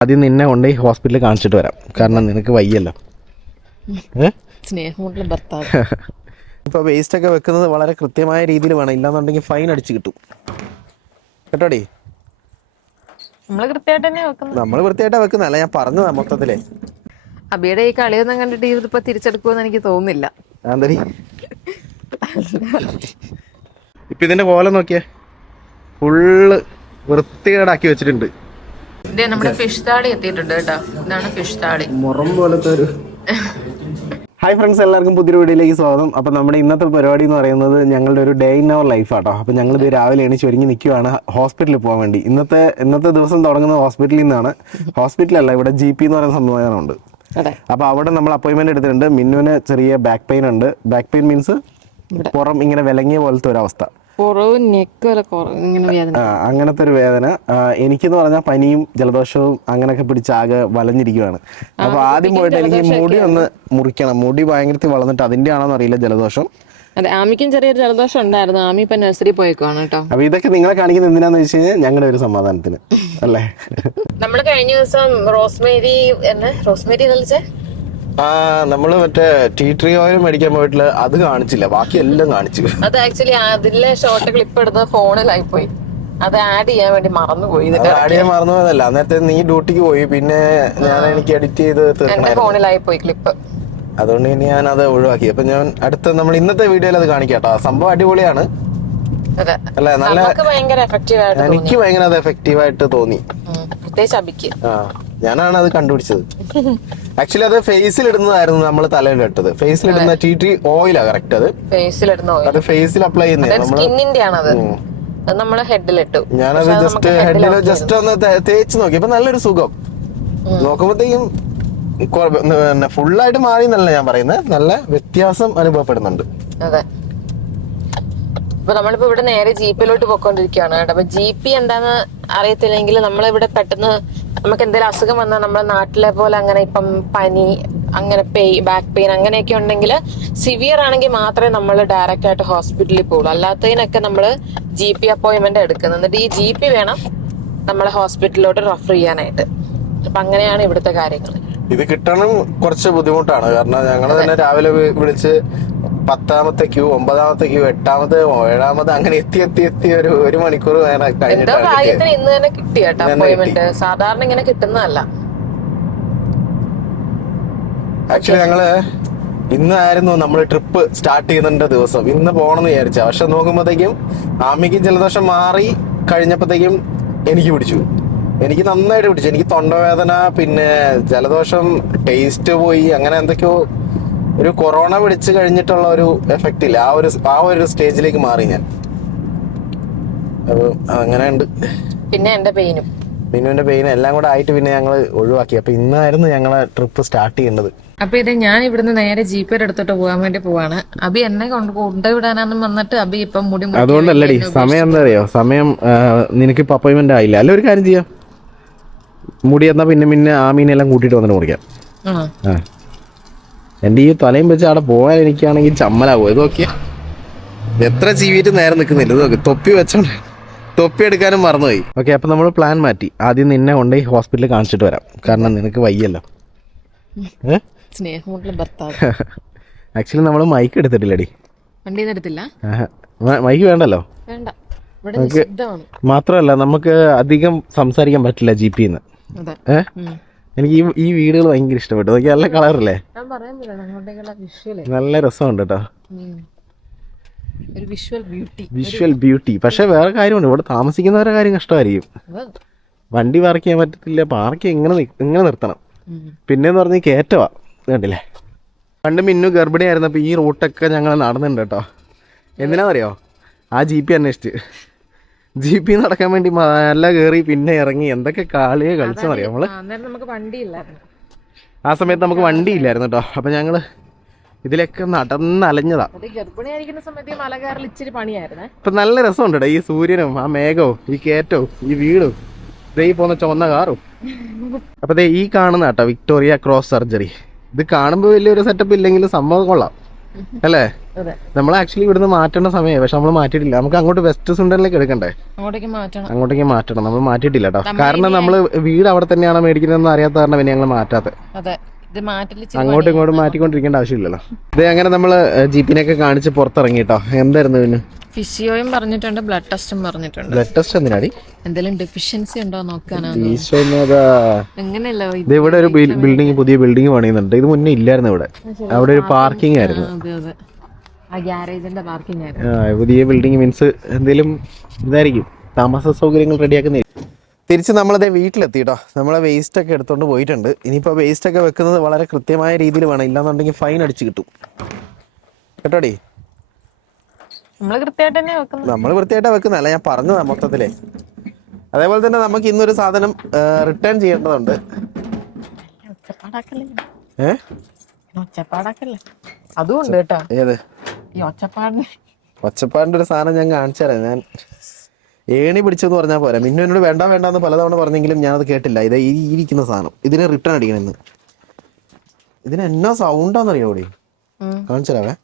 ആദ്യം നിന്നെ കൊണ്ടുപോയി ഹോസ്പിറ്റലിൽ കാണിച്ചിട്ട് വരാം. കാരണം നിനക്ക് വയ്യല്ലോ. സ്നേഹമുള്ള ഭർത്താവ്. ഇപ്പോൾ വേസ്റ്റ് ഒക്കെ വെക്കുന്നത് വളരെ കൃത്യമായ രീതിയിൽ വേണം. ഇല്ലാന്നുണ്ടെങ്കിൽ ഫൈൻ അടിച്ച് കിട്ടും. കേട്ടോടി? നമ്മൾ കൃത്യമായിട്ട് തന്നെ വെക്കുന്നത്. നമ്മൾ വൃത്തിയായിട്ടാണ് വെക്കുന്നത്. അല്ല ഞാൻ പറഞ്ഞതാ മൊത്തത്തിലേ. അബിയുടെ ഈ കളിയൊന്നും കണ്ടിട്ട് ഇതിപ്പോ തിരിച്ചെടുക്കുമെന്ന് എനിക്ക് തോന്നുന്നില്ല. ആന്തരി ഇപ്പം ഇതിന്റെ കോലം നോക്കിയേ. ഫുള്ള് വൃത്തികേടാക്കി വെച്ചിട്ടുണ്ട്. ഇതേ നമ്മുടെ ഫിഷ് താളി എത്തിയിട്ടുണ്ട് കേട്ടോ. ഇതാണ് ഫിഷ് താളി. മുറം പോലത്തെ ഒരു ഹായ് ഫ്രണ്ട്സ് എല്ലാവർക്കും പുതിയൊരു വീഡിയോയിലേക്ക് സ്വാഗതം. അപ്പോൾ നമ്മുടെ ഇന്നത്തെ പരിപാടി എന്ന് പറയുന്നത് ഞങ്ങളുടെ ഒരു ഡേ ഇൻ അവർ ലൈഫ് ആട്ടോ. അപ്പോൾ ഞങ്ങൾ ഇത് രാവിലെ എണീച്ച് ഒരുങ്ങി നിൽക്കുവാണ് ഹോസ്പിറ്റലിൽ പോകാൻ വേണ്ടി. ഇന്നത്തെ ഇന്നത്തെ ദിവസം തുടങ്ങുന്നത് ഹോസ്പിറ്റലിൽ നിന്നാണ്. ഹോസ്പിറ്റലല്ല ഇവിടെ ജി പി എന്ന് പറയുന്ന സംവിധാനമുണ്ട്. അപ്പം അപ്പോൾ അവിടെ നമ്മൾ അപ്പോയിൻമെന്റ് എടുത്തിട്ടുണ്ട്. മിന്നുവിന് ചെറിയ ബാക്ക് പെയിൻ ഉണ്ട്. ബാക്ക് പെയിൻ മീൻസ് പുറം ഇങ്ങനെ വിലങ്ങിയ പോലത്തെ ഒരു അങ്ങനത്തെ ഒരു വേദന. എനിക്കെന്ന് പറഞ്ഞാൽ പനിയും ജലദോഷവും അങ്ങനെയൊക്കെ പിടിച്ച് ആകെ വലഞ്ഞിരിക്കുകയാണ് അപ്പൊ ആദ്യം പോയിട്ട് എനിക്ക് മുടി ഒന്ന് മുറിക്കണം. മുടി ഭയങ്കരത്തിൽ വളർന്നിട്ട് അതിന്റെ ആണോന്ന് അറിയില്ല ജലദോഷം. അതെ ആമിക്കും ചെറിയൊരു ജലദോഷം ഉണ്ടായിരുന്നു. ആമി ഇപ്പൊ നഴ്സറി പോയേക്കാണ് കേട്ടോ. അപ്പൊ ഇതൊക്കെ നിങ്ങളെ കാണിക്കുന്ന എന്തിനാന്ന് വെച്ച് കഴിഞ്ഞാൽ ഞങ്ങളുടെ ഒരു സമാധാനത്തിന്. അല്ലേ? നമ്മൾ കഴിഞ്ഞ ദിവസം റോസ്മേരി എന്നെ? റോസ്മേരി കളിച്ചേ ആ നമ്മൾ മറ്റേ ടീ ട്രീ ഓയിൽ മേടിക്കാൻ പോയിട്ടില്ല. അത് കാണിച്ചില്ല. ബാക്കി എല്ലാം കാണിച്ചു. അത് ആക്ച്വലി അതിലെ ഷോർട്ട് ക്ലിപ്പ് എടുത്ത ഫോണിലായി പോയി അത് ആഡ് ചെയ്യാൻ വേണ്ടി മറന്നുപോയി. ആഡ് ചെയ്യാൻ മറന്നു പോയതല്ല അന്നേരത്തെ നീ ഡ്യൂട്ടിക്ക് പോയി. പിന്നെ ഞാൻ എനിക്ക് എഡിറ്റ് ചെയ്ത് എന്റെ ഫോണിലായി പോയി ക്ലിപ്പ് അതുകൊണ്ട് ഇനി ഞാൻ അത് ഒഴിവാക്കി. അപ്പൊ ഞാൻ അടുത്ത നമ്മൾ ഇന്നത്തെ വീഡിയോയിൽ അത് കാണിക്കാട്ടോ സംഭവം അടിപൊളിയാണ്. അല്ലെ? നല്ല എനിക്ക് ഭയങ്കര അത് എഫക്റ്റീവ് ആയിട്ട് തോന്നി. പ്രത്യേകിച്ച് അബിക്ക്. ആ. ഞാനാണ് അത് കണ്ടുപിടിച്ചത്. ആക്ച്വലി അത് ഫേസിൽ ഇടുന്നതായിരുന്നു നമ്മൾ തലയിൽ ഇട്ടത്. ഫേസിൽ ഇടുന്ന ടി ടി ഓയിലാ കറക്റ്റ് അത്. ഫേസിൽ ഓയിൽ അത് ഫേസിൽ അപ്ലൈ ചെയ്യുന്നേ നമ്മൾ സ്കിന്നിന്റെ ആണത് അത് നമ്മൾ ഹെഡിലിട്ടു. ഞാനത് ജസ്റ്റ് ഹെഡിൽ ജസ്റ്റ് ഒന്ന് തേച്ച് നോക്കി. അപ്പൊ നല്ലൊരു സുഖം. നോക്കുമ്പോഴത്തേക്കും ഫുള്ളായിട്ട് മാറി എന്നല്ല ഞാൻ പറയുന്നത് നല്ല വ്യത്യാസം അനുഭവപ്പെടുന്നുണ്ട്. അതെ. അപ്പൊ നമ്മളിപ്പോ ഇവിടെ നേരെ ജീപ്പിലോട്ട് പോയിക്കൊണ്ടിരിക്കുകയാണ് കേട്ടോ. അപ്പൊ ജി പി എന്താന്ന് അറിയത്തില്ലെങ്കിൽ നമ്മളിവിടെ പെട്ടെന്ന് നമുക്ക് എന്തെങ്കിലും അസുഖം വന്നാൽ നമ്മുടെ നാട്ടിലെ പോലെ അങ്ങനെ ഇപ്പം പനി അങ്ങനെ പെയ് ബാക്ക് പെയിൻ അങ്ങനെയൊക്കെ ഉണ്ടെങ്കിൽ സിവിയർ ആണെങ്കിൽ മാത്രമേ നമ്മൾ ഡയറക്റ്റ് ആയിട്ട് ഹോസ്പിറ്റലിൽ പോകുള്ളൂ അല്ലാത്തതിനൊക്കെ നമ്മൾ ജി പി അപ്പോയിന്റ്മെന്റ് എടുക്കുന്നത്. എന്നിട്ട് ഈ ജി പി വേണം നമ്മളെ ഹോസ്പിറ്റലിലോട്ട് റെഫർ ചെയ്യാനായിട്ട്. അപ്പൊ അങ്ങനെയാണ് ഇവിടുത്തെ കാര്യങ്ങൾ ഇത് കിട്ടണം കുറച്ച് ബുദ്ധിമുട്ടാണ്. കാരണം ഞങ്ങൾ തന്നെ രാവിലെ വിളിച്ച് പത്താമത്തെ ക്യൂ ഒമ്പതാമത്തെ ക്യൂ എട്ടാമത് ഏഴാമത് അങ്ങനെ എത്തി എത്തി എത്തി ഒരു ഒരു മണിക്കൂർ വേറെ കഴിഞ്ഞിട്ടാണ്. ഇന്ന് തന്നെ കിട്ടി കേട്ടോ അപ്പോയിന്റ്മെന്റ് സാധാരണ ഇങ്ങനെ കിട്ടുന്നതല്ല. ആക്ച്വലി ഞങ്ങൾ ഇന്നായിരുന്നു നമ്മൾ ട്രിപ്പ് സ്റ്റാർട്ട് ചെയ്യുന്നുണ്ട് ദിവസം. ഇന്ന് പോകണമെന്ന് വിചാരിച്ച. പക്ഷെ നോക്കുമ്പോഴത്തേക്കും ആമിക്ക് ജലദോഷം മാറി കഴിഞ്ഞപ്പോഴത്തേക്കും എനിക്ക് പിടിച്ചു. എനിക്ക് നന്നായിട്ട് പിടിച്ചു. എനിക്ക് തൊണ്ടവേദന പിന്നെ ജലദോഷം ടേസ്റ്റ് പോയി അങ്ങനെ എന്തൊക്കെയോ ഒരു കൊറോണ പിടിച്ച് കഴിഞ്ഞിട്ടുള്ള ഒരു എഫക്റ്റ് ഇല്ല. ആ ഒരു ആ ഒരു സ്റ്റേജിലേക്ക് മാറി ഞാൻ. അപ്പൊ അങ്ങനെ ഉണ്ട് പിന്നെ എന്റെ പെയിനും പിന്നെ പെയിൻ എല്ലാം കൂടെ ആയിട്ട് പിന്നെ ഞങ്ങൾ ഒഴിവാക്കി. അപ്പൊ ഇന്നായിരുന്നു ഞങ്ങളെ ട്രിപ്പ് സ്റ്റാർട്ട് ചെയ്യേണ്ടത്. അപ്പൊ ഇത് ഞാൻ ഇവിടുന്ന് നേരെ ജീപ്പേർ എടുത്തിട്ട് പോകാൻ വേണ്ടി പോവാണ്. അബി എന്നെ കൊണ്ട് കൊണ്ടുവിടാനാന്ന് വന്നിട്ട് അബി ഇപ്പം മുടി അതുകൊണ്ടല്ലേ അതുകൊണ്ടല്ലടി സമയം എന്താ അറിയോ? സമയം നിനക്ക് ഇപ്പൊ അപ്പോയിന്റ്മെന്റ് ആയില്ല. അല്ല ഒരു കാര്യം ചെയ്യാം. മുടി എന്നാ പിന്നെ പിന്നെ ആ മീനെല്ലാം കൂട്ടിയിട്ട് വന്നിട്ട് മുറിക്കാം. ആ. ആ എന്റെ ഈ തലയും വെച്ച് അവിടെ പോകാൻ എനിക്കാണെങ്കിൽ ചമ്മലാവും ഇത് നോക്കിയ. എത്ര ചീവിയിട്ട് നേരെ നിൽക്കുന്നില്ല. ഇത് നോക്ക്. തൊപ്പി വെച്ചോണ്ട്. തൊപ്പി എടുക്കാനും മറന്നുപോയി. ഓക്കെ അപ്പൊ നമ്മൾ പ്ലാൻ മാറ്റി. ആദ്യം നിന്നെ കൊണ്ട് ഈ ഹോസ്പിറ്റലിൽ കാണിച്ചിട്ട് വരാം. കാരണം നിനക്ക് വയ്യല്ലോ. സ്നേഹമുള്ള ഭർത്താവ്. ആക്ച്വലി നമ്മൾ മൈക്ക് എടുത്തിട്ടില്ലടി. വണ്ടി എടുത്തില്ല? മൈക്ക് വേണ്ടല്ലോ? വേണ്ട. മാത്രമല്ല നമുക്ക് അധികം സംസാരിക്കാൻ പറ്റില്ല ജി പിന്ന് അതെ. ഏ? ഉം. എനിക്ക് ഈ ഈ വീടുകൾ ഭയങ്കര ഇഷ്ടപ്പെട്ടു. നോക്കി നല്ല കളറല്ലേ? നല്ല രസമുണ്ട് കേട്ടോ വിഷ്വൽ ബ്യൂട്ടി പക്ഷെ വേറെ കാര്യമുണ്ട്. ഇവിടെ താമസിക്കുന്നവരുടെ കാര്യം കഷ്ടമായിരിക്കും. വണ്ടി പാർക്ക് ചെയ്യാൻ പറ്റത്തില്ല. പാർക്ക് എങ്ങനെ എങ്ങനെ നിർത്തണം? പിന്നെന്ന് പറഞ്ഞ് കയറ്റവാ. കണ്ടില്ലേ? പണ്ട് മിന്നു ഗർഭിണിയായിരുന്നപ്പോൾ ഈ റൂട്ടൊക്കെ ഞങ്ങൾ നടന്നിട്ടുണ്ട് കേട്ടോ എന്തിനാണെന്നറിയോ ആ ജി പി അന്വേഷിച്ച്. ജി പി നടക്കാൻ വേണ്ടി നല്ല കയറി പിന്നെ ഇറങ്ങി. എന്തൊക്കെ കാളിയെ കളിച്ചു കളിച്ചെന്നറിയോ നമ്മൾ. ആ സമയത്ത് നമുക്ക് വണ്ടി ഇല്ലായിരുന്നു കേട്ടോ അപ്പൊ ഞങ്ങൾ ഇതിലൊക്കെ നടന്നലഞ്ഞതാ ഇപ്പൊ നല്ല രസമുണ്ട് കേട്ടോ ഈ സൂര്യനും ആ മേഘവും ഈ കേറ്റവും ഈ വീടും. ദേ പോന്ന പോകുന്ന ചുവന്ന കാറും. അപ്പൊ ഈ കാണുന്ന കേട്ടോ വിക്ടോറിയ ക്രോസ് സർജറി. ഇത് കാണുമ്പോൾ വലിയൊരു സെറ്റപ്പ് ഇല്ലെങ്കിലും സംഭവം കൊള്ളാം. അല്ലേ? നമ്മൾ ആക്ച്വലി ഇവിടുന്ന് മാറ്റേണ്ട സമയം പക്ഷെ നമ്മൾ മാറ്റിയിട്ടില്ല. നമുക്ക് അങ്ങോട്ട് വെസ്റ്റ് സുണ്ടനിലേക്ക് എടുക്കണ്ടേ? അങ്ങോട്ടേക്ക് മാറ്റണം. അങ്ങോട്ടേക്ക് മാറ്റണം. നമ്മൾ മാറ്റിയിട്ടില്ല കേട്ടോ കാരണം നമ്മൾ വീട് അവിടെ തന്നെയാണ് മേടിക്കുന്നതെന്ന് അറിയാത്ത കാരണം പിന്നെ ഞങ്ങൾ മാറ്റാത്ത. അതെ. ഇത് മാറ്റൽ അങ്ങോട്ടും ഇങ്ങോട്ടും മാറ്റിക്കൊണ്ടിരിക്കേണ്ട ആവശ്യമില്ലല്ലോ. ഇതേ അങ്ങനെ നമ്മൾ ജീപ്പിനെയൊക്കെ കാണിച്ച് പുറത്തിറങ്ങി കേട്ടോ എന്തായിരുന്നു പിന്നെ ഫിസിയോയും പറഞ്ഞിട്ടുണ്ട് ബ്ലഡ് ടെസ്റ്റും പറഞ്ഞിട്ടുണ്ട്. ബ്ലഡ് ടെസ്റ്റ് എന്തിനാടി? എന്തെങ്കിലും ഡെഫിഷ്യൻസി ഉണ്ടോ നോക്കാനാണ്. ഈശോന്നതാ എങ്ങനെയല്ലോ ഇത് ഇവിടെ ഒരു ബിൽഡിംഗ് പുതിയ ബിൽഡിംഗ് പണിയുന്നുണ്ട്. ഇത് മുന്നേ ഇല്ലായിരുന്നു ഇവിടെ. അവിടെ ഒരു പാർക്കിംഗ് ആയിരുന്നു. അതെ അതെ. ആ ഗ്യാരേജിന്റെ പാർക്കിംഗ് ആയിരുന്നു. ആ, പുതിയ ബിൽഡിംഗ് മീൻസ് എന്തെങ്കിലും ഇതായിരിക്കും. താമസ സൗകര്യങ്ങൾ റെഡിയാക്കുന്ന തിരിച്ച് നമ്മളതേ വീട്ടിലെത്തി കേട്ടോ. നമ്മളെ വേസ്റ്റ് ഒക്കെ എടുത്തുകൊണ്ട് പോയിട്ടുണ്ട്. ഇനിയിപ്പോൾ വേസ്റ്റ് ഒക്കെ വെക്കുന്നത് വളരെ കൃത്യമായ രീതിയിൽ വേണം. ഇല്ലാന്നുണ്ടെങ്കിൽ ഫൈൻ അടിച്ച് കിട്ടും. കേട്ടോടി? നമ്മൾ കൃത്യമായിട്ട് തന്നെ വെക്കുന്നത്. നമ്മൾ വൃത്തിയായിട്ടാണ് വെക്കുന്നത്. അല്ല ഞാൻ പറഞ്ഞതാ മൊത്തത്തിലേ. അതേപോലെ തന്നെ നമുക്ക് ഇന്നൊരു സാധനം റിട്ടേൺ ചെയ്യേണ്ടതുണ്ട്. ഒച്ചപ്പാടാക്കല്ലേ? ഏ? ഒച്ചപ്പാടാക്കല്ലേ? അതും ഉണ്ട് കേട്ടോ. ഏത്? ഈ ഒച്ചപ്പാടിന്. ഒച്ചപ്പാടിന്റെ ഒരു സാധനം ഞാൻ കാണിച്ചു തരാം. ഞാൻ ഏണി പിടിച്ചെന്ന് പറഞ്ഞാൽ പോരാ. മിന്നു എന്നോട് വേണ്ട വേണ്ട എന്ന് പലതവണ പറഞ്ഞെങ്കിലും ഞാനത് കേട്ടില്ല. ഇത് ഈ ഇരിക്കുന്ന സാധനം. ഇതിന് റിട്ടേൺ അടിക്കണം ഇന്ന്. ഇതിന് എന്നാ സൗണ്ടാന്ന് അറിയാമോടി കാണിച്ചു തരാവേ.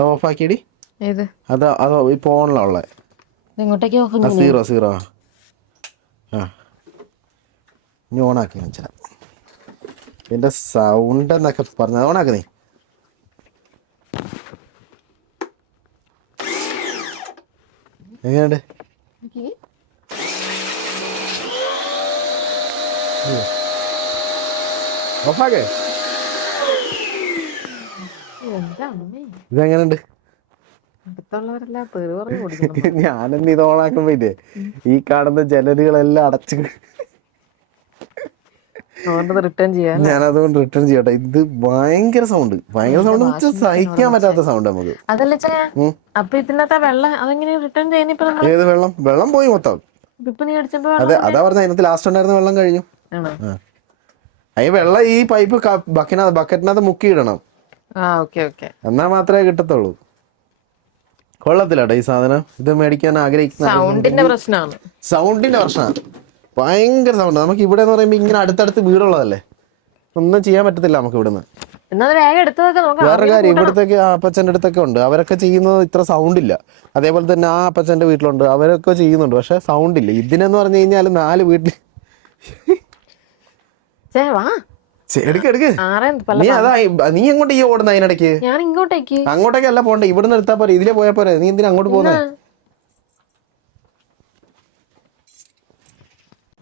ഓഫാക്കിയടി. ഏത്? അത് അത് ഇപ്പോൾ ഫോണിലുള്ള ഇത് ഇങ്ങോട്ടേക്ക് നോക്കുന്നു സീറോ സീറോ. ആ. ഇനി ഓണാക്കി കാണിച്ചു എന്റെ സൗണ്ട് എന്നൊക്കെ പറഞ്ഞത് ഓണാക്ക് നീ. എങ്ങനെയുണ്ട്? ഓഫാക്കേ. കൊടുക്കുന്നു ഞാനെന്ത് ഇത് ഓണാക്കുമ്പോ ഇല്ലേ? ഈ കാണുന്ന ജനലുകളെല്ലാം അടച്ച് ഞാനതുകൊണ്ട് റിട്ടേൺ ചെയ്യട്ടെ. ഇത് ഭയങ്കര സൗണ്ട് ഭയങ്കര സൗണ്ട് സഹിക്കാൻ പറ്റാത്ത സൗണ്ട് നമുക്ക്. ഏത് വെള്ളം? വെള്ളം പോയി മൊത്തം. അതെ അതാ പറഞ്ഞ അതിനകത്ത് ലാസ്റ്റ് ഉണ്ടായിരുന്ന വെള്ളം കഴിഞ്ഞു. ഈ വെള്ളം ഈ പൈപ്പ് ബക്കറ്റിനകത്ത് ബക്കറ്റിനകത്ത് മുക്കിയിടണം. എന്നാ മാത്രമേ കിട്ടത്തുള്ളൂ. കൊള്ളത്തില്ലട്ടോ ഈ സാധനം. ഇത് മേടിക്കാൻ ആഗ്രഹിക്കുന്ന സൗണ്ടിന്റെ പ്രശ്നമാണ് സൗണ്ടിന്റെ പ്രശ്നമാണ് ഭയങ്കര സൗണ്ട് നമുക്ക് ഇവിടെ എന്ന് പറയുമ്പോൾ ഇങ്ങനെ അടുത്തടുത്ത് വീടുള്ളതല്ലേ? ഒന്നും ചെയ്യാൻ പറ്റത്തില്ല നമുക്ക് ഇവിടുന്ന്. വേറെ കാര്യം ഇവിടത്തേക്ക് ആ അപ്പച്ചന്റെ അടുത്തൊക്കെ ഉണ്ട്. അവരൊക്കെ ചെയ്യുന്നത് ഇത്ര സൗണ്ട് ഇല്ല. അതേപോലെ തന്നെ ആ അപ്പച്ചന്റെ വീട്ടിലുണ്ട്. അവരൊക്കെ ചെയ്യുന്നുണ്ട്. പക്ഷെ സൗണ്ട് ഇല്ല. ഇതിനെന്ന് പറഞ്ഞു കഴിഞ്ഞാൽ നാല് വീട്ടിൽ നീ അതാ നീ എങ്ങോട്ട് ഈ ഓടുന്ന അതിനിടയ്ക്ക്? ഞാൻ ഇങ്ങോട്ടേക്ക്. അങ്ങോട്ടേക്കല്ല പോണ്ടേ ഇവിടുന്ന് എടുത്താ പോരെ ഇതിലെ പോയാ പോരെ. നീ എന്തിനാ അങ്ങോട്ട് പോകുന്നത്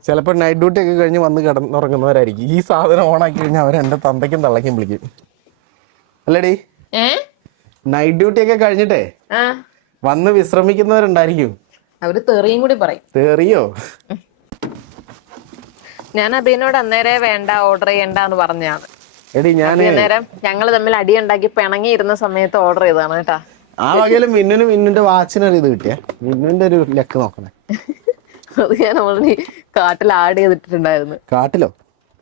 ചിലപ്പോൾ നൈറ്റ് ഡ്യൂട്ടി ഒക്കെ കഴിഞ്ഞ് വന്ന് കിടന്നുറങ്ങുന്നവരായിരിക്കും. ഈ സാധനം ഓണാക്കി കഴിഞ്ഞാൽ അവർ എന്റെ തന്തയ്ക്കും തള്ളയ്ക്കും വിളിക്കും. അല്ലടി നൈറ്റ് ഡ്യൂട്ടി ഒക്കെ കഴിഞ്ഞിട്ടേ വന്ന് വിശ്രമിക്കുന്നവരുണ്ടായിരിക്കും. അവർ തെറിയും കൂടി പറയും. തെറിയോ? ഞാൻ അബീനോട് അന്നേരെ വേണ്ട ഓർഡർ ചെയ്യണ്ട എന്ന് പറഞ്ഞാണ് എടി ഞാൻ അന്നേരം ഞങ്ങൾ തമ്മിൽ അടി ഉണ്ടാക്കി പിണങ്ങിയിരുന്ന സമയത്ത് ഓർഡർ ചെയ്താണ് കേട്ടാ. ആ വകയിൽ മിന്നിനും മിന്നിന്റെ വാച്ചിനൊരു ഇത് കിട്ടിയ. മിന്നിന്റെ ഒരു ലക്ക് നോക്കണേ. അത് ഞാൻ ഓൾറെഡി കാട്ടിൽ ആഡ് ചെയ്തിട്ടുണ്ടായിരുന്നു. കാട്ടിലോ?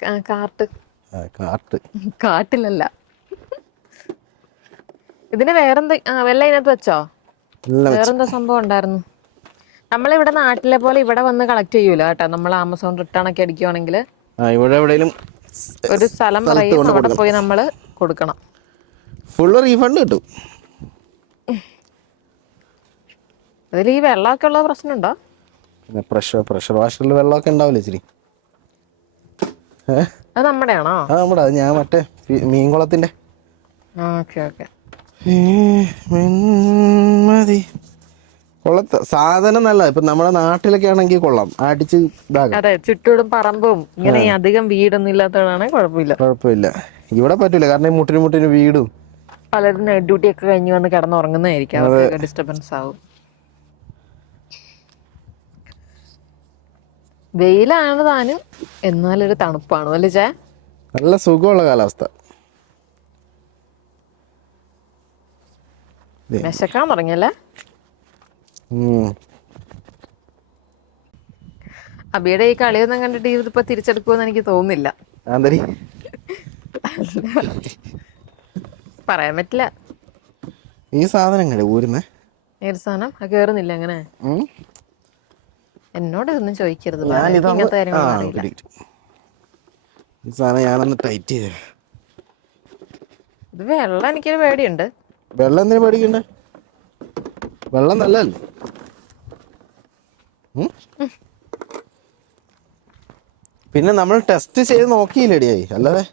കാർട്ട്. കാട്ട് കാട്ട് കാട്ടിലല്ല. ഇതിന് വേറെന്താ വെള്ളം വെള്ള ഇതിനകത്ത് വെച്ചോ. വേറെന്താ സംഭവം ഉണ്ടായിരുന്നു? നമ്മളിവിടെ നാട്ടിലെ പോലെ ഇവിടെ വന്ന് കളക്ട് ചെയ്യൂല കേട്ടോ? നമ്മൾ ആമസോൺ റിട്ടേൺ ഒക്കെ അടിക്കുവാണെങ്കിൽ ഇവിടെ എവിടെയും ഒരു സ്ഥലം പറയും അവിടെ പോയി നമ്മൾ കൊടുക്കണം. ഫുള്ള് റീഫണ്ട് കിട്ടും. അതിൽ ഈ വെള്ളമൊക്കെ ഉള്ള പ്രശ്നമുണ്ടോ? പിന്നെ പ്രഷർ പ്രഷർ വാഷറിൽ വെള്ളമൊക്കെ ഉണ്ടാവില്ല ഇച്ചിരി? അത് അത് നമ്മുടെയാണോ? ആ നമ്മുടെ അത് ഞാൻ മറ്റേ മീൻകുളത്തിന്റെ ഓക്കെ ഓക്കെ. മതി കൊള്ളത്ത സാധനം നല്ല ഇപ്പൊ നമ്മുടെ നാട്ടിലൊക്കെ ആണെങ്കിൽ കൊള്ളാം. അടിച്ച് ഇതാകാം അതെ ചുറ്റോടും പറമ്പും. ഇങ്ങനെ അധികം വീടൊന്നും ഇല്ലാത്തതാണെങ്കിൽ കുഴപ്പമില്ല. കുഴപ്പമില്ല. ഇവിടെ പറ്റൂല. കാരണം ഈ മുട്ടിന് മുട്ടിന് വീടും. പലരും നൈറ്റ് ഡ്യൂട്ടി ഒക്കെ കഴിഞ്ഞ് വന്ന് കിടന്നുറങ്ങുന്നതായിരിക്കും. അവർക്ക് ഡിസ്റ്റർബൻസ് ആവും. വെയിലാണ് താനും. എന്നാലൊരു തണുപ്പാണ്. അല്ലേ ചേ? നല്ല സുഖമുള്ള കാലാവസ്ഥ. വിശക്കാൻ തുടങ്ങിയല്ലേ. അബിയുടെ ഈ കളിയൊന്നും കണ്ടിട്ട് ഇതിപ്പോ തിരിച്ചെടുക്കുമെന്ന് എനിക്ക് തോന്നുന്നില്ല. പറയാൻ പറ്റില്ല. ഈ സാധനം കണ്ടേ ഊരുന്നേ? ഏത് സാധനം? അത് കേറുന്നില്ല അങ്ങനെ. എന്നോട് ഒന്നും ചോദിക്കരുത്. ഇങ്ങനത്തെ. ഈ സാധനം ഞാനൊന്ന് ടൈറ്റ് ചെയ്ത് ഇത് വെള്ളം എനിക്കൊരു പേടിയുണ്ട്. വെള്ളം എന്തിനു പേടിക്കണ്ടേ? വെള്ളം നല്ലതല്ലേ? പിന്നെ നമ്മൾ ടെസ്റ്റ് ചെയ്ത് നോക്കിയില്ലടിയായി അല്ലാതെ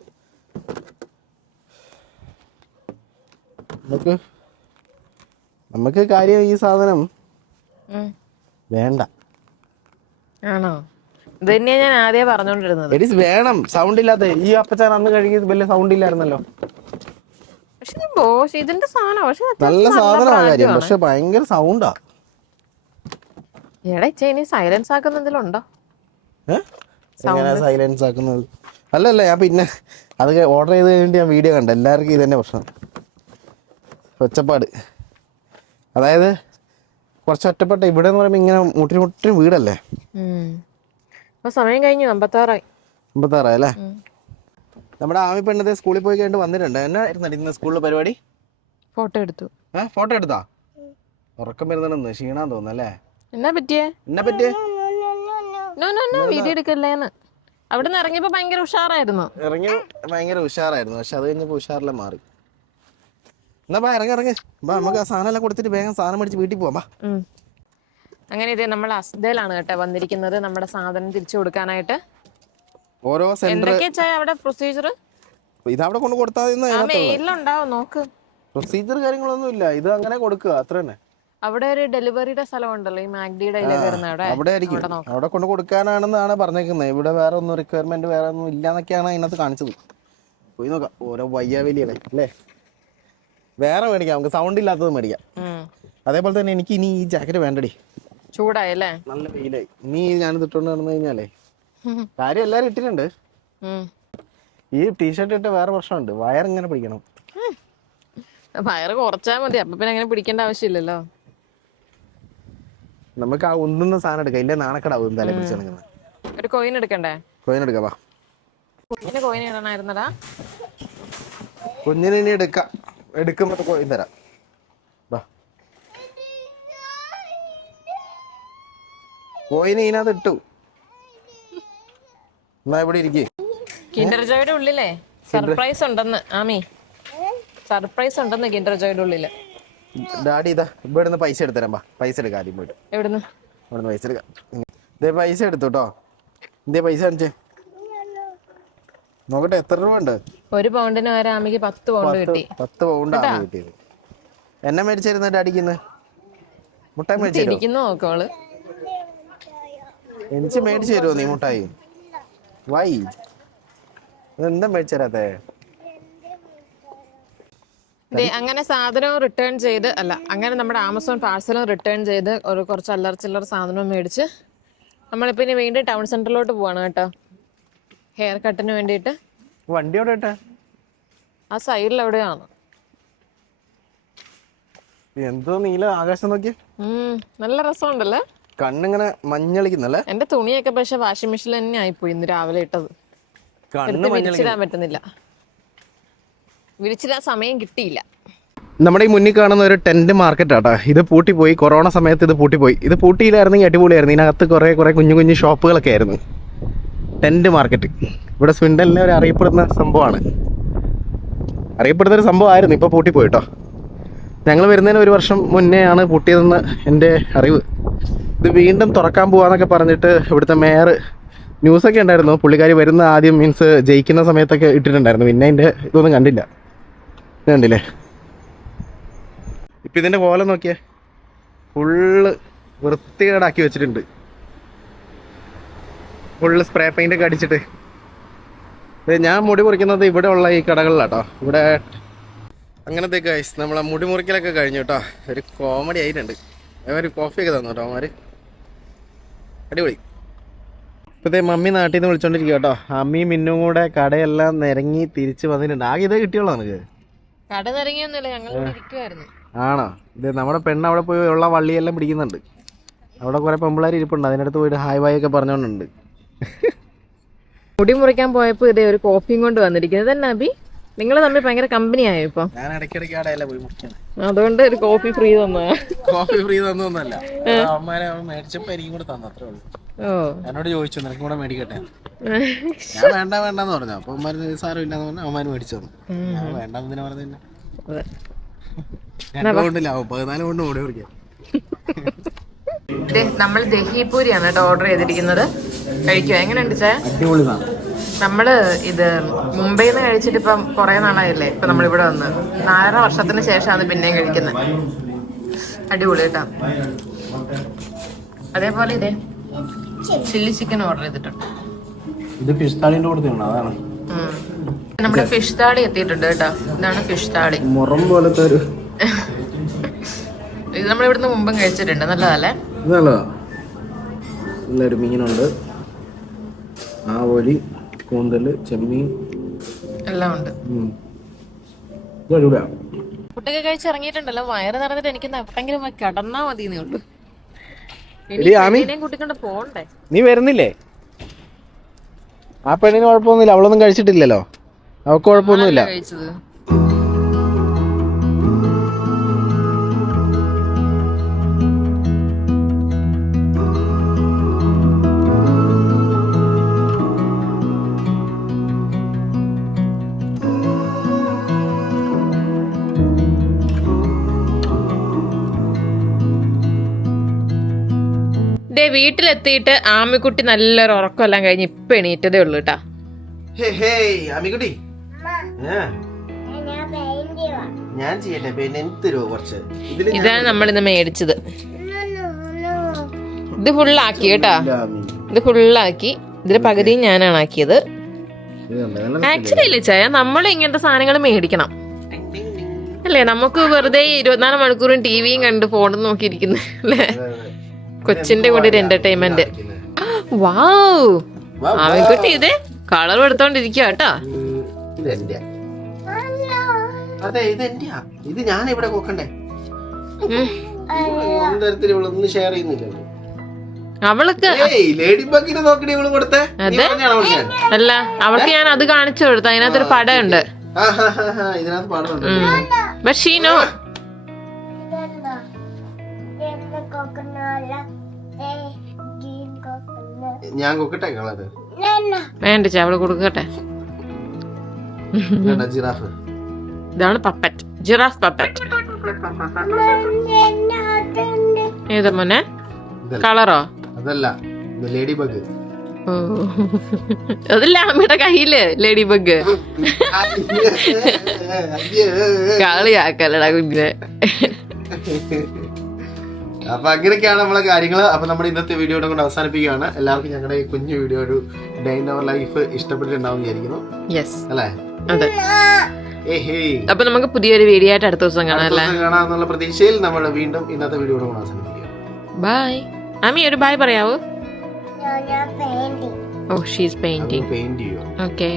നമുക്ക് നമുക്ക് കാര്യം ഈ സാധനം. വേണ്ട. ആണോ? ഇത് തന്നെയാ ഞാൻ ആദ്യം പറഞ്ഞോണ്ടിരുന്നത്. എഡീസ് വേണം. സൗണ്ട് ഇല്ലാത്ത ഈ അപ്പച്ചാൻ അന്ന് കഴുകിയത് വലിയ സൗണ്ട് ഇല്ലായിരുന്നല്ലോ പക്ഷെ ബോസ് ഇതിന്റെ സാധനം പക്ഷെ നല്ല സാധനമാണ് കാര്യം. പക്ഷെ ഭയങ്കര സൗണ്ടാ. എടാ ഇച്ച ഇനി സൈലൻസ് ആക്കുന്ന എന്തെങ്കിലും ഉണ്ടോ? എങ്ങനെ സൈലൻസ് ആക്കുന്നത്? അല്ലല്ല ഞാൻ പിന്നെ അത് ഓർഡർ ചെയ്ത് കഴിഞ്ഞിട്ട് ഞാൻ വീഡിയോ കണ്ട. എല്ലാവർക്കും ഇത് തന്നെ പ്രശ്നം. ഒച്ചപ്പാട്. അതായത് കുറച്ച് ഒറ്റപ്പെട്ട ഇവിടെ എന്ന് പറയുമ്പോൾ ഇങ്ങനെ മുട്ടി മുട്ടി വീടല്ലേ. സമയം കഴിഞ്ഞു. അമ്പത്താറായി. അമ്പത്താറായി അല്ലേ? നമ്മുടെ ആമി പെണ്ണത്തെ സ്കൂളിൽ പോയി കഴിഞ്ഞിട്ട് വന്നിട്ടുണ്ട്. എന്നായിരുന്നു ഇന്ന് സ്കൂളിൽ പരിപാടി? ഫോട്ടോ എടുത്തു. ഏ ഫോട്ടോ എടുത്താ? ഉറക്കം വരുന്നുണ്ടെന്ന് ക്ഷീണാൻ തോന്നുന്നു അല്ലേ? എന്നാ പറ്റിയേ? എന്നാ പറ്റിയേ? നോ നോ നോ വീഡിയോ എടുക്കല്ലേന്ന്. അവിടെ നിന്ന് ഇറങ്ങിയപ്പോ ഭയങ്കര ഉഷാറായിരുന്നു. ഇറങ്ങി ഭയങ്കര ഉഷാറായിരുന്നു. പക്ഷെ അത് കഴിഞ്ഞപ്പോൾ ഉഷാറിലെ മാറി. എന്നാ ബാ ഇറങ്ങി ഇറങ്ങി. ബാ നമുക്ക് ആ സാധനം എല്ലാം കൊടുത്തിട്ട് വേഗം സാധനം മേടിച്ച് വീട്ടിൽ പോവാം. ബാ. അങ്ങനെ ഇത് നമ്മൾ അസ്ദയിലാണ് കേട്ടോ വന്നിരിക്കുന്നത്. നമ്മുടെ സാധനം തിരിച്ചു കൊടുക്കാനായിട്ട്. ഓരോ സെന്റർ അവിടെ പ്രൊസീജർ ഇതവിടെ കൊണ്ട് കൊടുത്താൽ നോക്ക്. പ്രൊസീജിയർ കാര്യങ്ങളൊന്നും ഇല്ല ഇത് അങ്ങനെ കൊടുക്കുക അത്ര തന്നെ. അവിടെ ഒരു ഡെലിവറിയുടെ സ്ഥലം ഉണ്ടല്ലോ ഈ മാഗ്ഡിയുടെ അവിടെ. അവിടെ ആയിരിക്കും. അവിടെ. അവിടെ കൊണ്ട് കൊടുക്കാനാണെന്നാണ് പറഞ്ഞേക്കുന്നത് ഇവിടെ വേറെ ഒന്നും റിക്വയർമെന്റ് വേറെ ഒന്നും ഇല്ല എന്നൊക്കെയാണ് അതിനകത്ത് കാണിച്ചത്. പോയി നോക്കാം. ഓരോ വയ്യാവലികളെ അല്ലേ? വേറെ മേടിക്കാം. നമുക്ക് സൗണ്ട് ഇല്ലാത്തത് മേടിക്കാം. അതേപോലെ തന്നെ എനിക്ക് ഇനി ഈ ജാക്കറ്റ് വേണ്ടടി. ചൂടായല്ലേ നല്ല വെയിലായി. ഇനി ഞാൻ ഇട്ടുകൊണ്ട് നടന്നു കഴിഞ്ഞാലേ കാര്യം എല്ലാരും ഇട്ടിട്ടുണ്ട്. ഈ ടീഷർട്ട് ഇട്ട് വേറെ പ്രശ്നമുണ്ട്. വയറിങ്ങനെ പിടിക്കണം. വയർ കുറച്ചാ മതി. അപ്പൊ പിന്നെ അങ്ങനെ പിടിക്കേണ്ട ആവശ്യമില്ലല്ലോ. നമുക്ക് ആ ഉന്തുന്ന സാധനം എടുക്കാം. ഇല്ല നാണക്കടാവും തല പിടിച്ച് നടക്കുന്നത് ഒരു കോയിൻ എടുക്കണ്ടേ? കോയിൻ എടുക്കാം വാ. കുഞ്ഞിന് കോയിൻ ഇടാനായിരുന്നടാ കുഞ്ഞിനെ ഇനി എടുക്കാം. എടുക്കുമ്പോൾ കോയിൻ തരാം. വാ. കോയിൻ ഇതിനകത്ത് ഇട്ടു എന്നാ ഇവിടെ ഇരിക്കേ. കിൻഡർ ജോയുടെ ഉള്ളിലേ? സർപ്രൈസ് ഉണ്ടെന്ന് ആമി. സർപ്രൈസ് ഉണ്ടെന്ന് കിൻഡർ ജോയുടെ ഉള്ളിൽ. ഡാഡി ഇതാ ഇവിടുന്ന് പൈസ എടുത്തരാം ബാ പൈസ എടുക്കാം ആദ്യം പോയിട്ട്. എവിടുന്ന്? ഇവിടുന്ന് പൈസ എടുക്കാം. ഇതേ പൈസ എടുത്തു കേട്ടോ ഇതേ പൈസ കാണിച്ചേ. നോക്കട്ടെ എത്ര രൂപ ഉണ്ട്? ഒരു പൗണ്ടിന് വരെ ആമിക്ക് പത്ത് പൗണ്ട് കിട്ടി. പത്ത് പൗണ്ടാണ് കിട്ടിയത്. എന്നെ മേടിച്ചിരുന്ന ഡാഡിക്ക് മുട്ടായി മേടിച്ചു തരുമോ ഇരിക്കുന്നു നോക്കോൾ എനിക്ക് മേടിച്ചു തരുമോ നീ മുട്ടായി? വൈ. എന്താ മേടിച്ചു ദേ, അങ്ങനെ സാധനവും റിട്ടേൺ ചെയ്ത് അല്ല അങ്ങനെ നമ്മുടെ ആമസോൺ പാഴ്സലും റിട്ടേൺ ചെയ്ത് ഒരു കുറച്ച് അല്ലറ ചില്ലറ സാധനവും മേടിച്ച് നമ്മളിപ്പോ ഇനി വീണ്ടും ടൗൺ സെന്ററിലോട്ട് പോവാണ് കേട്ടോ. ഹെയർ കട്ടിന് വേണ്ടിയിട്ട്. വണ്ടി എവിടെ ആ സൈഡിൽ എവിടെയാണ് എന്തോ നീല ആകാശം നോക്കി. നല്ല രസമുണ്ടല്ലേ? കണ്ണിങ്ങനെ മഞ്ഞളിക്കുന്നല്ലേ? എന്റെ തുണിയൊക്കെ പക്ഷെ വാഷിംഗ് മെഷീനിൽ തന്നെ ആയിപ്പോയി ഇന്ന് രാവിലെ ഇട്ടത്. കണ്ണ് എടുത്ത് വിരിച്ചിടാൻ പറ്റുന്നില്ല. വിരിച്ചിടാൻ സമയം കിട്ടിയില്ല. നമ്മുടെ ഈ മുന്നിൽ കാണുന്ന ഒരു ടെന്റ് മാർക്കറ്റ് ആട്ടോ ഇത് പൂട്ടിപ്പോയി. കൊറോണ സമയത്ത് ഇത് പൂട്ടിപ്പോയി. ഇത് പൂട്ടിയില്ലായിരുന്നെങ്കിൽ അടിപൊളിയായിരുന്നു. ഇതിനകത്ത് കുറേ കുറേ കുഞ്ഞു കുഞ്ഞു ഷോപ്പുകളൊക്കെ ആയിരുന്നു. Tent market. ഇവിടെ സ്വിൻഡലിനെ ഒരു അറിയപ്പെടുന്ന സംഭവമാണ്. അറിയപ്പെടുന്ന ഒരു സംഭവമായിരുന്നു. ഇപ്പോൾ പൂട്ടിപ്പോയിട്ടോ ഞങ്ങൾ വരുന്നതിന് ഒരു വർഷം മുന്നേ ആണ് പൂട്ടിയതെന്ന് എന്റെ അറിവ്. ഇത് വീണ്ടും തുറക്കാൻ പോവാന്നൊക്കെ പറഞ്ഞിട്ട് ഇവിടുത്തെ മേയർ ന്യൂസൊക്കെ ഉണ്ടായിരുന്നു. പുള്ളിക്കാരി വരുന്ന ആദ്യം മീൻസ് ജയിക്കുന്ന സമയത്തൊക്കെ ഇട്ടിട്ടുണ്ടായിരുന്നു. പിന്നെ അതിന്റെ ഇതൊന്നും കണ്ടില്ല. കണ്ടില്ലേ? ഇപ്പം ഇതിന്റെ കോലം നോക്കിയേ. ഫുള്ള് വൃത്തികേടാക്കി വെച്ചിട്ടുണ്ട്. ഫുള്ള് സ്പ്രേ പെയിന്റ് ഒക്കെ അടിച്ചിട്ട് ഞാൻ മുടി മുറിക്കുന്നത് ഇവിടെ ഉള്ള ഈ കടകളിലാട്ടോ. ഇവിടെ അങ്ങനത്തെ ഗൈസ് നമ്മളെ മുടി മുറിക്കലൊക്കെ കഴിഞ്ഞു കേട്ടോ. ഒരു കോമഡി ആയിട്ടുണ്ട്. ഒരു കോഫിയൊക്കെ തന്നു കേട്ടോ അവന്മാർ അടിപൊളി. ഇപ്പോഴത്തെ മമ്മി നാട്ടിൽ നിന്ന് വിളിച്ചോണ്ടിരിക്കുക കേട്ടോ. അമ്മയും മിന്നും കൂടെ കടയെല്ലാം നിരങ്ങി തിരിച്ചു വന്നിട്ടുണ്ട്. ആകെ ഇതേ കിട്ടിയോളൂ നിനക്ക്? കട നിരങ്ങിയൊന്നുമില്ല ഞങ്ങൾ ഇരിക്കുമായിരുന്നു ആണോ? ഇത് നമ്മുടെ പെണ്ണ് അവിടെ പോയി ഉള്ള വള്ളിയെല്ലാം പിടിക്കുന്നുണ്ട്. അവിടെ കുറെ പെമ്പിള്ളേർ ഇരിപ്പുണ്ട്. അതിനടുത്ത് പോയിട്ട് ഹായ് വായൊക്കെ പറഞ്ഞോണ്ടുണ്ട് മുടി മുറിക്കാൻ പോയപ്പോ ഇതേ ഒരു കോപ്പിയും കൊണ്ട് വന്നിരിക്കുന്നത്. തന്നെ അബി നിങ്ങൾ തമ്മിൽ ഭയങ്കര കമ്പനി ആയോ ഇപ്പൊ? ഞാൻ ഇടയ്ക്കിടയ്ക്ക് പോയി മുറിക്കണേ. അതുകൊണ്ട് ഒരു കോഫി ഫ്രീ തന്നാ കോഫി ഫ്രീ തന്നൊന്നല്ല അമ്മമാരെ അവൻ മേടിച്ചപ്പോ എനിക്കും കൂടെ തന്നു അത്രേ ഉള്ളൂ. എന്നോട് ചോദിച്ചു നിനക്കും കൂടെ മേടിക്കട്ടെ? ഞാൻ വേണ്ട വേണ്ടെന്ന് പറഞ്ഞു. അപ്പൊ അമ്മമാര് സാരം ഇല്ലാന്ന് പറഞ്ഞു അമ്മമാര് മേടിച്ചു തന്നു. ഞാൻ വേണ്ടെന്ന് പറഞ്ഞു തന്നെ അതെ. രണ്ട് കൊണ്ട് ലാഭം പതിനാല് കൊണ്ട് ഓടി കുടിക്കാം ദേ, നമ്മൾ ദഹിപൂരിയാണ് കേട്ടോ ഓർഡർ ചെയ്തിരിക്കുന്നത്. കഴിക്കുക എങ്ങനെയുണ്ട് ചേ? അടിപൊളിതാണ് നമ്മൾ ഇത് മുംബൈയിൽ നിന്ന് കഴിച്ചിട്ട് ഇപ്പം കുറെ നാളായില്ലേ ഇപ്പൊ നമ്മളിവിടെ വന്ന്. നാലര വർഷത്തിന് ശേഷമാണ് പിന്നെയും കഴിക്കുന്നത്. അടിപൊളി കേട്ടോ. അതേപോലെ ഇതേ ചില്ലി ചിക്കൻ ഓർഡർ ചെയ്തിട്ടുണ്ട്. ഇത് ഫിഷ് താളിന്റെ കൂടെ തിന്നണം അതാണ്. നമ്മുടെ ഫിഷ് താളി എത്തിയിട്ടുണ്ട് കേട്ടോ. ഇതാണ് ഫിഷ് താളി. മുറം പോലത്തെ ഒരു ഇത് നമ്മൾ ഇവിടുന്ന് മുമ്പും കഴിച്ചിട്ടുണ്ട്. നല്ലതല്ലേ? ഇത് നല്ലതാ നല്ലൊരു മീനുണ്ട്. ആവോലി കൂന്തൽ ചെമ്മീൻ. എല്ലാം ഉണ്ട് ഫുഡൊക്കെ കഴിച്ച് ഇറങ്ങിയിട്ടുണ്ടല്ലോ വയറ് നിറഞ്ഞിട്ട് എനിക്ക് എപ്പോഴെങ്കിലും പോയി കിടന്നാ മതി ഉള്ളൂ? കൂട്ടിക്കൊണ്ട് പോണ്ടേ നീ വരുന്നില്ലേ? ആ പെണ്ണിന് കുഴപ്പമൊന്നുമില്ല. അവളൊന്നും കഴിച്ചിട്ടില്ലല്ലോ. അവൾക്ക് കുഴപ്പമൊന്നുമില്ല. കഴിച്ചത്? ദേ വീട്ടിലെത്തിയിട്ട് ആമിക്കുട്ടി നല്ലൊരു ഉറക്കമെല്ലാം കഴിഞ്ഞ് ഇപ്പൊ എണീറ്റതേ ഉള്ളു കേട്ടാ അമ്മിക്കുട്ടി ഞാൻ ചെയ്യട്ടെ പിന്നെ എനിക്ക് തരുമോ കുറച്ച്? ഇതിൽ ഇതാണ് നമ്മൾ ഇന്ന് മേടിച്ചത് ഇത് ഫുള്ളാക്കി കേട്ടാ. ഇത് ഫുള്ളാക്കി. ഇതിന്റെ പകുതിയും ഞാനാണ് ആക്കിയത്. ആക്ച്വലി ഇല്ലേ ചായ നമ്മൾ ഇങ്ങനത്തെ സാധനങ്ങൾ മേടിക്കണം. അല്ലേ? നമുക്ക് വെറുതെ ഇരുപത്തിനാല് മണിക്കൂറും ടി വിയും കണ്ട് ഫോണും നോക്കിയിരിക്കുന്നു അല്ലേ? കൊച്ചിന്റെ കൂടെ ഒരു എന്റർടൈൻമെന്റ് വാവ്. ആമിക്കുട്ടി ഇത് കളർ എടുത്തോണ്ടിരിക്കുക കേട്ടോ ഇത് ഞാൻ ഇവിടെ നോക്കണ്ടേ ഇവളൊന്നും ഷെയർ ചെയ്യുന്നില്ല അവൾക്ക് അതെ. അല്ല അവൾക്ക് ഞാൻ അത് കാണിച്ചു കൊടുത്തു. അതിനകത്തൊരു പടമുണ്ട് ബട്ട് ഷീ നോ ഞാൻ കൊക്കട്ടെ കളറ് വേണ്ട. ചേ അവൾ കൊടുക്കട്ടെ. ജിറാഫ്. ഇതാണ് പപ്പറ്റ് ജിറാഫ് പപ്പറ്റ് ഏതാ മോനെ? കളറോ? അതല്ല ലേഡി ബഗ് ഓ. അതല്ല അമ്മയുടെ കയ്യിൽ ലേഡി ബഗ് കളിയാക്കല്ലടാ കുഞ്ഞിനെ. അപ്പൊ അങ്ങനെയൊക്കെയാണ് നമ്മളെ കാര്യങ്ങൾ അപ്പൊ നമ്മുടെ ഇന്നത്തെ വീഡിയോ കൊണ്ട് അവസാനിപ്പിക്കുകയാണ്. എല്ലാവർക്കും ഞങ്ങളുടെ ഈ കുഞ്ഞു വീഡിയോ ഒരു ഡേ ഇൻ അവർ ലൈഫ് ഇഷ്ടപ്പെട്ടിട്ടുണ്ടാവും വിചാരിക്കുന്നു. അല്ലേ? അതെ. അപ്പൊ നമുക്ക് പുതിയൊരു വീഡിയോ ആയിട്ട് അടുത്ത ദിവസം കാണാം കാണാന്നുള്ള പ്രതീക്ഷയിൽ നമ്മൾ വീണ്ടും ഇന്നത്തെ വീഡിയോ കൊണ്ട് അവസാനിപ്പിക്കുക ബൈ അമ്മി ഒരു ബൈ പറയാവോ? ഓ ഷീസ് പെയിന്റിംഗ് പെയിന്റ് ചെയ്യോ ഓക്കെ